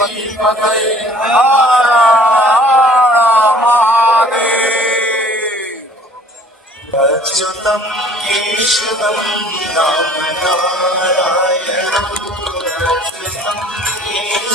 गणपती पतये हर हर महादेव। अच्युतं केशवं नाम नारायणं अच्युतं केशवं नाम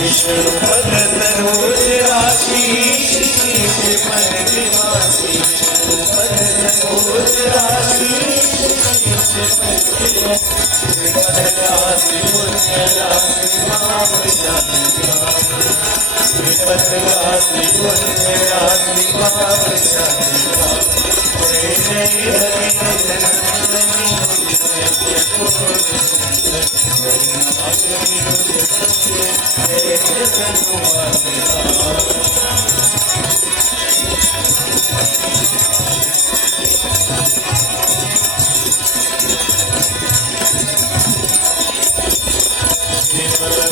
विष्णु पद सरोज आशीष पद निवासी विष्णु पद सरोज आशीष पद राशि पुण्य राशि पाप शांति विपद राशि पुण्य राशि पाप शांति जय जय हरि जननी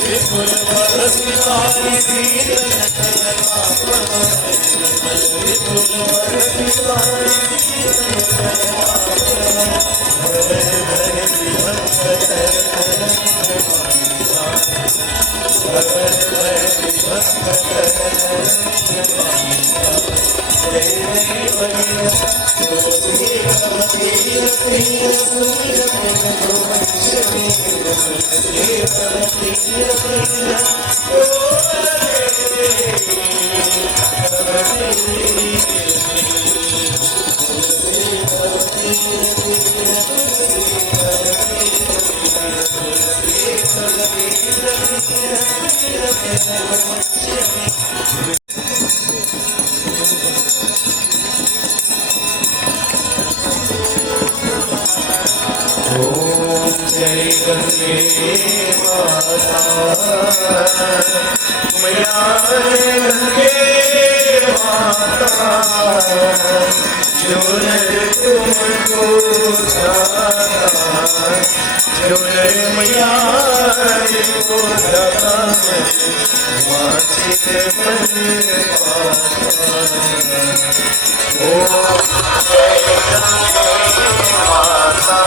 विपुल परसिवारी जय गंगे माता मैया गंगे माता जो नर तुमको जो नर मैया को वाचित मन ओ जय गंगे माता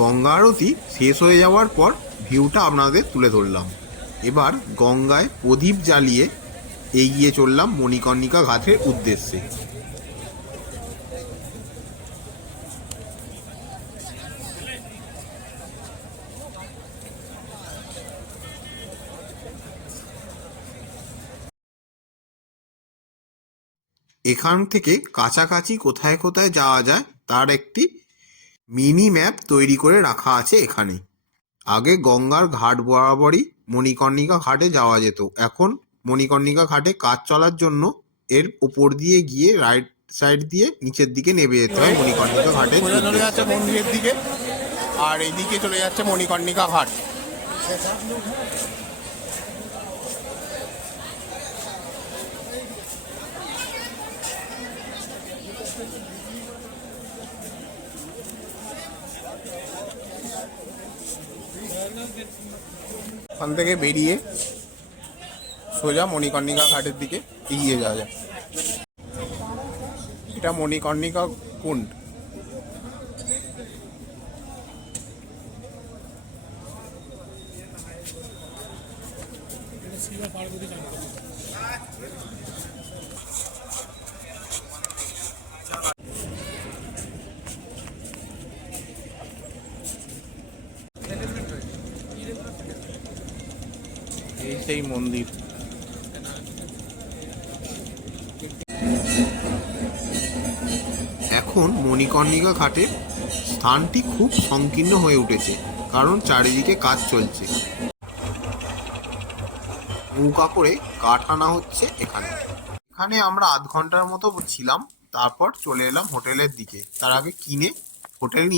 গঙ্গা আরতি শেষ হয়ে যাওয়ার পর ভিউটা আপনাদের তুলে ধরলাম। এবার গঙ্গায় প্রদীপ জ্বালিয়ে এগিয়ে চললাম মণিকর্ণিকা ঘাটের উদ্দেশ্যে। এখান থেকে কাছাকাছি কোথায় কোথায় যাওয়া যায় তার একটি মিনি ম্যাপ তৈরি করে রাখা আছে এখানে। আগে গঙ্গার ঘাট বরাবরই মণিকর্ণিকা ঘাটে যাওয়া যেত, এখন মণিকর্ণিকা ঘাটে কাজ চলার জন্য এর ওপর দিয়ে গিয়ে রাইট সাইড দিয়ে নিচের দিকে নেমে যেতে হয় মণিকর্ণিকা ঘাটের সোজা চলে উদ্দেশ্যে। যাচ্ছে মন্দিরের দিকে, আর এইদিকে চলে যাচ্ছে মণিকর্ণিকা ঘাট। ওখান থেকে বেরিয়ে সোজা মণিকর্ণিকা ঘাটের দিকে এগিয়ে যাওয়া যায়। এটা মণিকর্ণিকা কুণ্ড। এই সেই মন্দির। এখন মণিকর্ণিকা ঘাটের স্থানটি খুব সংকীর্ণ হয়ে উঠেছে, কারণ চারিদিকে কাজ চলছে। নৌকা করে কাঠ আনা হচ্ছে এখানে। এখানে আমরা আধ ঘন্টার মতো ছিলাম, তারপর চলে এলাম হোটেলের দিকে। তার আগে কিনে হোটেল নিয়ে